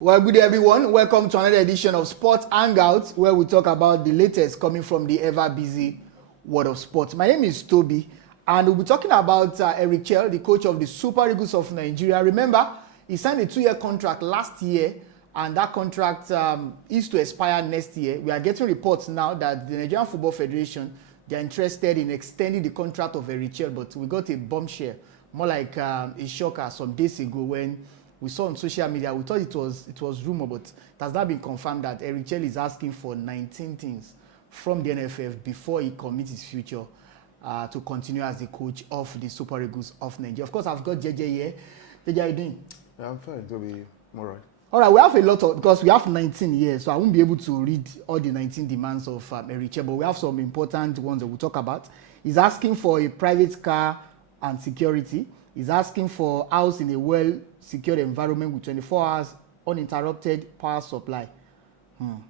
Well, good day everyone. Welcome to another edition of Sports Hangouts, where we talk about the latest coming from the ever-busy world of sports. My name is Toby, and we'll be talking about Eric Chelle, the coach of the Super Eagles of Nigeria. Remember, he signed a 2-year contract last year, and that contract is to expire next year. We are getting reports now that the Nigerian Football Federation, they're interested in extending the contract of Eric Chelle, but we got a bombshell, more like a shocker some days ago when we saw on social media. We thought it was rumor, but it has now been confirmed that Eric Chelle is asking for 19 things from the NFF before he commits his future to continue as the coach of the Super Eagles of Nigeria. Of course, I've got JJ here. JJ, how are you doing? Yeah, I'm fine. It'll be all right. All right, we have a lot of, because we have 19 years, so I won't be able to read all the 19 demands of Eric Chelle, but we have some important ones that we'll talk about. He's asking for a private car and security. He's asking for a house in a well-secured environment with 24 hours uninterrupted power supply. In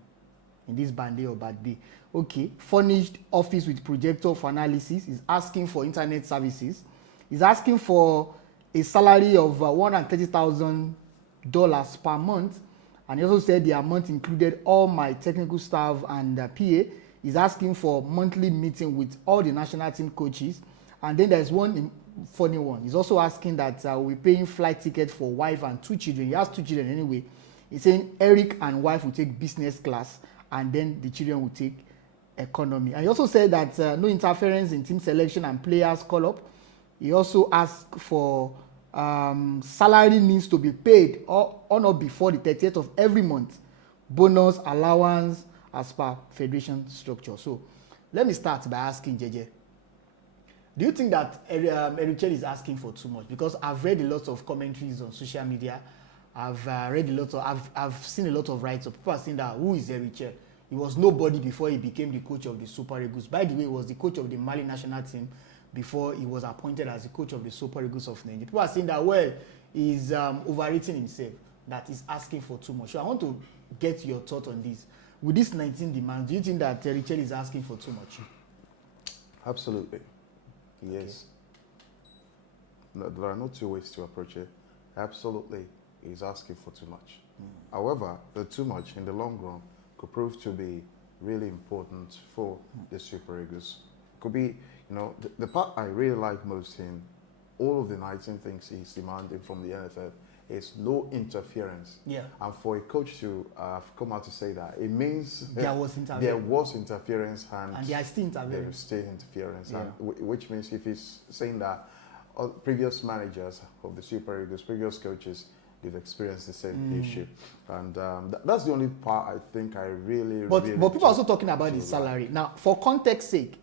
this bad day or bad day. Okay. Furnished office with projector for analysis. He's asking for internet services. He's asking for a salary of $130,000 per month. And he also said the amount included all my technical staff and PA. He's asking for monthly meeting with all the national team coaches. And then there's one funny one. He's also asking that we're paying flight tickets for wife and 2 children. He has 2 children anyway. He's saying Eric and wife will take business class, and then the children will take economy. And he also said that no interference in team selection and players call-up. He also asked for salary needs to be paid on or before the 30th of every month. Bonus, allowance, as per federation structure. So let me start by asking JJ. Do you think that Eric Chelle is asking for too much? Because I've read a lot of commentaries on social media. I've seen a lot of write-ups. People are saying that who is Eric Chelle? He was nobody before he became the coach of the Super Eagles. By the way, he was the coach of the Mali national team before he was appointed as the coach of the Super Eagles of Nigeria. People are saying that, well, he's overrating himself, that he's asking for too much. So I want to get your thought on this. With these 19 demands, do you think that Eric Chelle is asking for too much? Absolutely. Yes. Okay. No, there are no two ways to approach it. Absolutely, he's asking for too much. However, the too much in the long run could prove to be really important for the Super Eagles. Could be, the part I really like most in all of the 19 things he's demanding from the NFF is no interference. Yeah. And for a coach to come out to say that, it means there was interference and there is still interference. Yeah. And which means if he's saying that previous managers of the Super Eagles, previous coaches, they've experienced the same issue. And that's the only part I think I really... But people are also talking about his salary. Now, for context sake,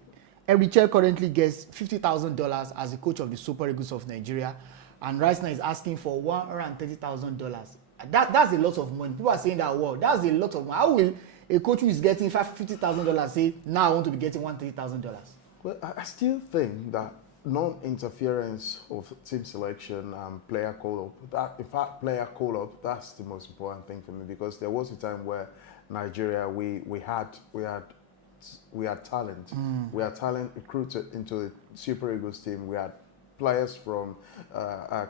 Eric Chelle currently gets $50,000 as the coach of the Super Eagles of Nigeria. And right now he's asking for $130,000. That's a lot of money. People are saying that, wow, that's a lot of money. How will a coach who is getting $50,000 say, now I want to be getting $130,000? Well, I still think that non-interference of team selection and player call-up, player call-up, that's the most important thing for me, because there was a time where Nigeria, we had talent. We had talent recruited into the Super Eagles team. We had players from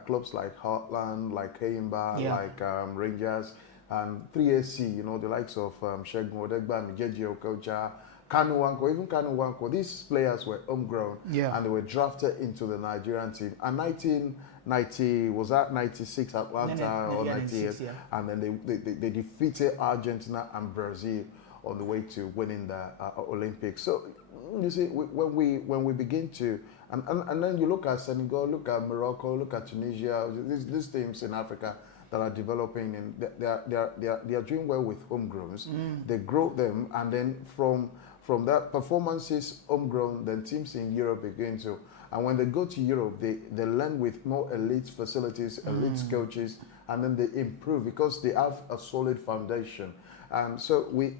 clubs like Heartland, like Kayimba, like Rangers, and 3SC, the likes of Shegun Odegba, Mijeji Okocha, Kanu Wanko, even Kanu Wanko. These players were homegrown, and they were drafted into the Nigerian team. And 1990, was that 96 Atlanta or 98? And then they defeated Argentina and Brazil on the way to winning the Olympics. So you see, when we begin to, and then you look at Senegal, look at Morocco, look at Tunisia, these teams in Africa that are developing, and they are doing well with homegrowns. They grow them, and then from that performances homegrown, then teams in Europe begin to, and when they go to Europe, they learn with more elite facilities, elite coaches, and then they improve because they have a solid foundation. So we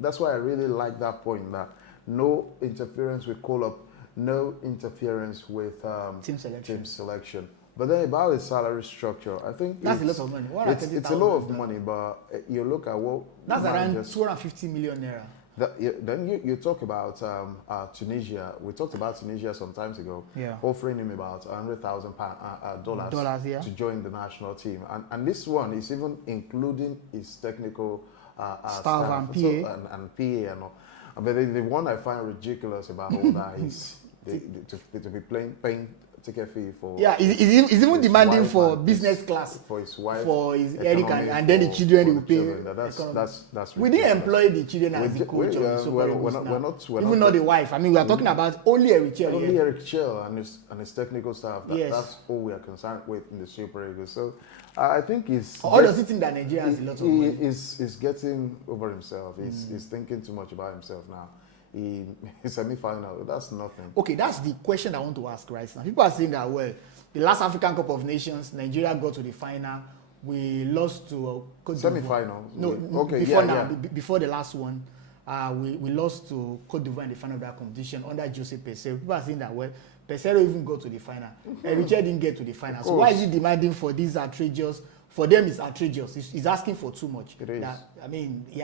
that's why I really like that point, that no interference with call-up, no interference with team selection. But then about the salary structure, I think that's a lot of money. It's a lot of money, but you look at what that's around 250 million naira. Then you talk about Tunisia. We talked about Tunisia some times ago, offering him about $100,000 yeah, to join the national team, and this one is even including his technical staff and PA. And PA and all. But the one I find ridiculous about all that is to be paying ticket fee for. Yeah, he's even demanding for business class for his wife, for his Eric, and then the children will pay. That's we didn't employ the children as the coach of the Super Eagles now. Even not the wife. I mean, we are talking about only Eric Chelle. Only Eric Chelle and his technical staff. That's all we are concerned with in the Super Eagles. So I think does he think that Nigeria has a lot of money? He's getting over himself. He's thinking too much about himself now. His semi-final, that's nothing. Okay, that's the question I want to ask right now. People are saying that, well, the last African Cup of Nations, Nigeria got to the final. We lost to Cote d'Ivoire. Semi-final? No, okay, before the last one, we lost to Cote d'Ivoire in the final of that competition under Jose Peseiro. People are saying that, well, Peseiro even got to the final. Richard didn't get to the final. So why is he demanding for these outrageous? For them, it's outrageous. He's asking for too much. It is. That he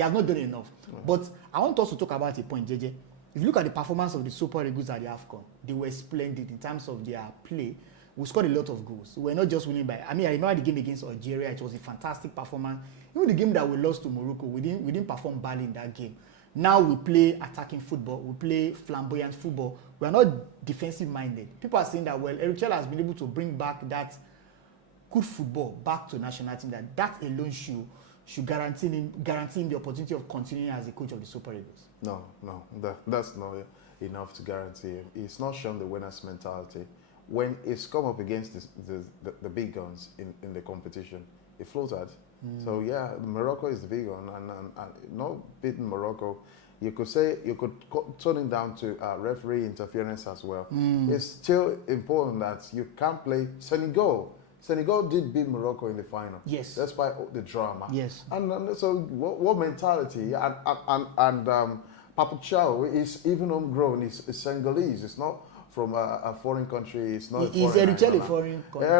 has not done enough. But I want us to talk about a point, JJ. If you look at the performance of the Super Eagles at the AFCON, they were splendid in terms of their play. We scored a lot of goals. We were not just winning by. I remember the game against Algeria. It was a fantastic performance. Even the game that we lost to Morocco, we didn't perform badly in that game. Now we play attacking football. We play flamboyant football. We are not defensive-minded. People are saying that, well, Eric Chelle has been able to bring back that good football back to national team. That alone should guarantee him the opportunity of continuing as a coach of the Super Eagles. No, that's not enough to guarantee him. He's not shown the winner's mentality. When he's come up against the big guns in the competition, he floated. So yeah, Morocco is the big one, and not beating Morocco, you could say you could turn it down to referee interference as well. It's still important that you can't play Senegal. Senegal did beat Morocco in the final. Yes. Despite the drama. Yes. And so what mentality? And Papa Chow is even homegrown. He's Senegalese. It's not from a foreign country. It's not. Is Eric Chelle a foreign country?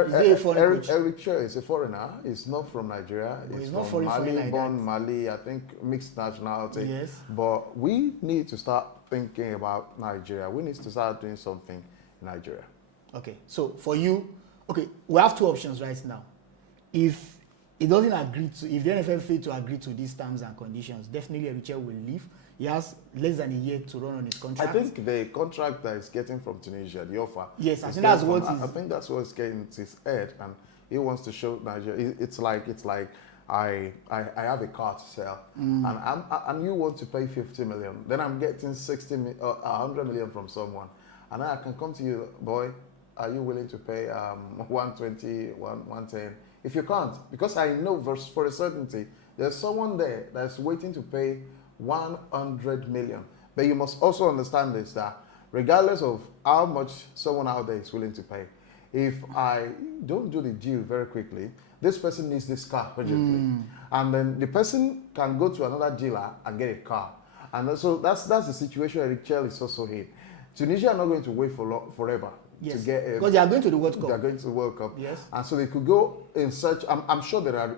Eric Chelle is a foreigner. He's not from Nigeria. He's not from Mali. Like born Mali. I think mixed nationality. Yes. But we need to start thinking about Nigeria. We need to start doing something in Nigeria. Okay. So for you. Okay, we have two options right now. If it doesn't agree to, if the NFL fail to agree to these terms and conditions, definitely Eric Chelle will leave. He has less than a year to run on his contract. I think the contract that he's getting from Tunisia, the offer. Yes, I think that's what's getting to his head, and he wants to show Nigeria. It's like I have a car to sell, and you want to pay 50 million. Then I'm getting 100 million from someone, and then I can come to you, boy. Are you willing to pay 120, 110? If you can't, because I know for a certainty, there's someone there that's waiting to pay 100 million. But you must also understand this, that regardless of how much someone out there is willing to pay, if I don't do the deal very quickly, this person needs this car urgently. And then the person can go to another dealer and get a car. And so that's the situation Eric Chelle is also in. Tunisia are not going to wait forever. Yes, to get because they are going to the World Cup. They are going to the World Cup. Yes. And so they could go in search. I'm sure there are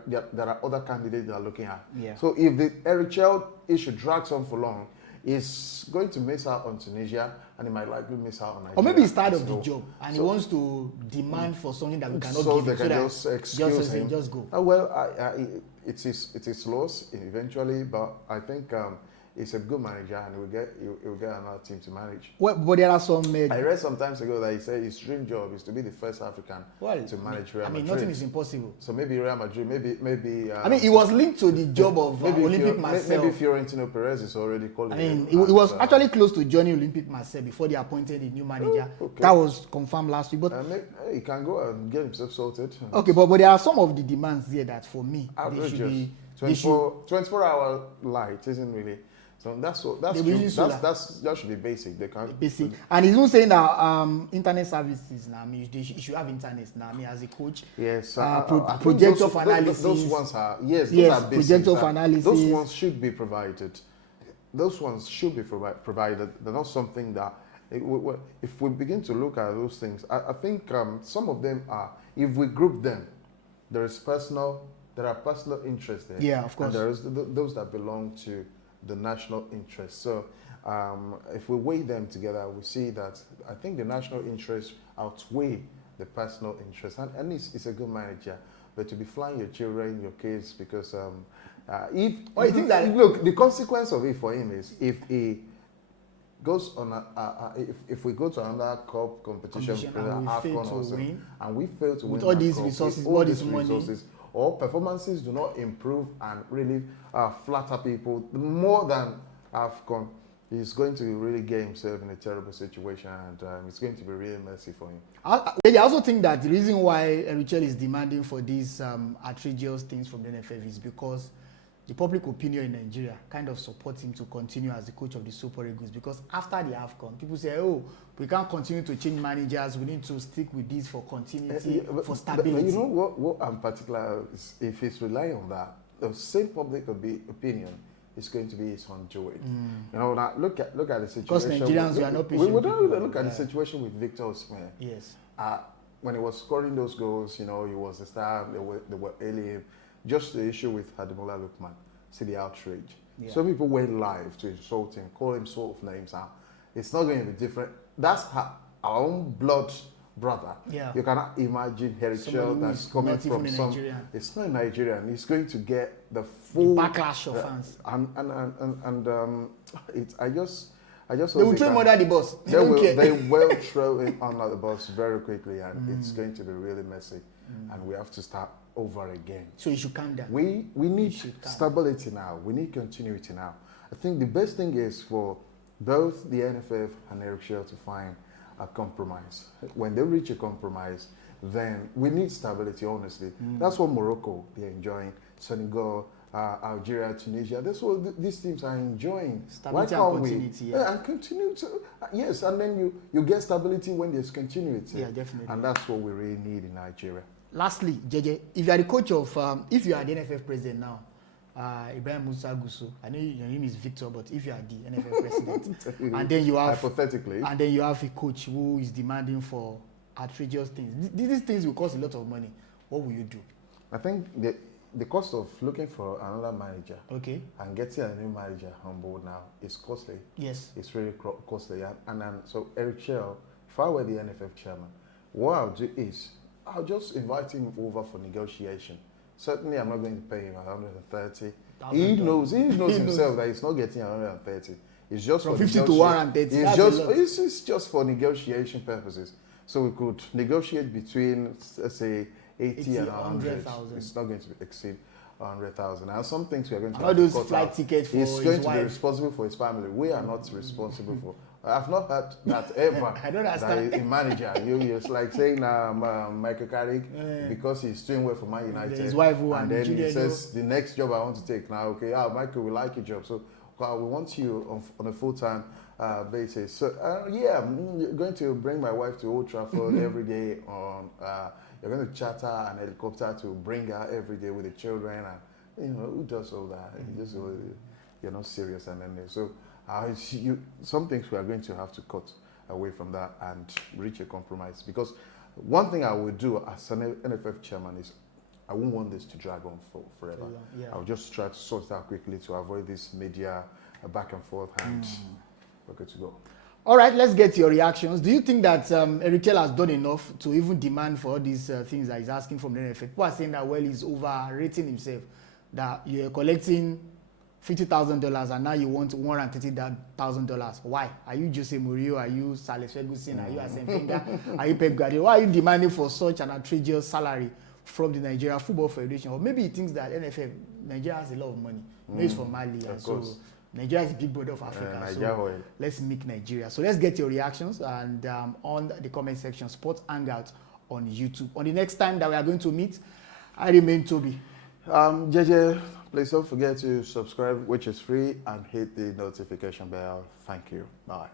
other candidates they are looking at. Yeah. So if the Eric Chelle issue drags on for long, he's going to miss out on Tunisia, and he might likely miss out on Nigeria. Or maybe he's tired of the job and he wants to demand for something that we cannot give him. So they can just excuse him. Just go. Well, it's his loss eventually, but I think he's a good manager, and he'll get another team to manage. Well, but there are some. I read some time ago that he said his dream job is to be the first African to manage Real Madrid. Nothing is impossible. So maybe Real Madrid, maybe. He was linked to the job of Olympic Marseille. Maybe Fiorentino Perez is already calling. He was actually close to joining Olympic Marseille before they appointed a new manager. Okay. That was confirmed last week. But he can go and get himself sorted. Okay, but there are some of the demands there that for me they should be 24-hour light isn't really. So that should be basic. They can't basic. And he's even saying that internet services now. He should have internet now. As a coach. Yes. Project of analysis. Those ones are those are basic. Project of analysis. Those ones should be provided. Those ones should be provided. They're not something that. If we begin to look at those things, I think some of them are. If we group them, there are personal interests there. Yeah, of course. And there is those that belong to the national interest. So if we weigh them together, we see that I think the national interest outweigh the personal interest. And it's a good manager. But to be flying your children, your kids, because if you think that look, the consequence of it for him is if he goes on if we go to another cup competition AFCON or something, and we fail to with win all these cup, resources, all these resources, or performances do not improve and really flatter people more than AFCON, he's going to really get himself in a terrible situation, and it's going to be really messy for him. I also think that the reason why Chelle is demanding for these outrageous things from the NFF is because the public opinion in Nigeria kind of supports him to continue as the coach of the Super Eagles, because after the AFCON, people say, oh, we can't continue to change managers, we need to stick with this for continuity, for stability. But you know what I'm particular is, if he's relying on that, the same public opinion is going to be his own joy. You know, now look at the situation. Because Nigerians, we are not patient. We don't look at the situation with Victor Osimhen. Yes. When he was scoring those goals, you know, he was the star, they were hailing him. Just the issue with Ademola Lookman, see the outrage. Yeah. So people went live to insult him, call him sort of names out. It's not going to be different. That's our own blood brother. Yeah. You cannot imagine Chelle that's coming from some. Nigerian. It's not Nigerian. He's going to get the full backlash of fans. I just they will throw him under the bus. They will throw him under the bus very quickly, and it's going to be really messy. And we have to start over again. So you should calm down. We need stability now. We need continuity now. I think the best thing is for both the NFF and Chelle to find a compromise. When they reach a compromise, then we need stability, honestly. That's what Morocco, they're enjoying. Senegal, Algeria, Tunisia, that's what these teams are enjoying. Stability. Why can't we? Yeah. And continue to, yes, and then you get stability when there's continuity. Yeah, definitely. And that's what we really need in Nigeria. Lastly, JJ, if you are the coach of, if you are the NFF president now, Ibrahim Musa Gusso, I know your name is Victor, but if you are the NFF president, and then you have hypothetically, and then you have a coach who is demanding for outrageous things, these things will cost a lot of money. What will you do? I think the cost of looking for another manager, okay, and getting a new manager on board now is costly. Yes, it's really costly, and so Chelle, if I were the NFF chairman, what I'll do is I'll just invite him over for negotiation. Certainly, I'm not going to pay him 130. He knows himself that he's not getting 130. It's just from for 50 to 130. It's just for negotiation purposes. So we could negotiate between, let's say, 80 and 100,000. It's not going to exceed 100,000. And some things we are going to have to cut flight tickets for his wife. He's going to be responsible for his family. We are not responsible for. I've not heard that ever. I don't understand. That a manager, it's like saying Michael Carrick, because he's doing well for Man United. His wife and then he says, the next job I want to take now, okay, Michael, we like your job. So we want you on a full-time basis. So I'm going to bring my wife to Old Trafford every day. You're going to charter an helicopter to bring her every day with the children. And who does all that? You're not serious. And then so some things we are going to have to cut away from that and reach a compromise. Because one thing I would do as an NFF chairman is I won't want this to drag on forever. Yeah. I'll just try to sort it out quickly to avoid this media back and forth, and we're good to go. All right, let's get your reactions. Do you think that Chelle has done enough to even demand for all these things that he's asking from the NFF? People are saying that, well, he's overrating himself, that you're collecting $50,000 and now you want $130,000. Why? Are you Jose Mourinho? Are you Alex Ferguson? Are you Arsene Wenger? Are you Pep Guardiola? Why are you demanding for such an outrageous salary from the Nigeria Football Federation? Or maybe he thinks that NFF, Nigeria has a lot of money. Maybe it's from Mali, and so Nigeria is the big brother of Africa. So let's make Nigeria. So let's get your reactions and on the comment section, Sports Hangout on YouTube. On the next time that we are going to meet, I remain Toby. JJ, please don't forget to subscribe, which is free, and hit the notification bell. Thank you. Bye.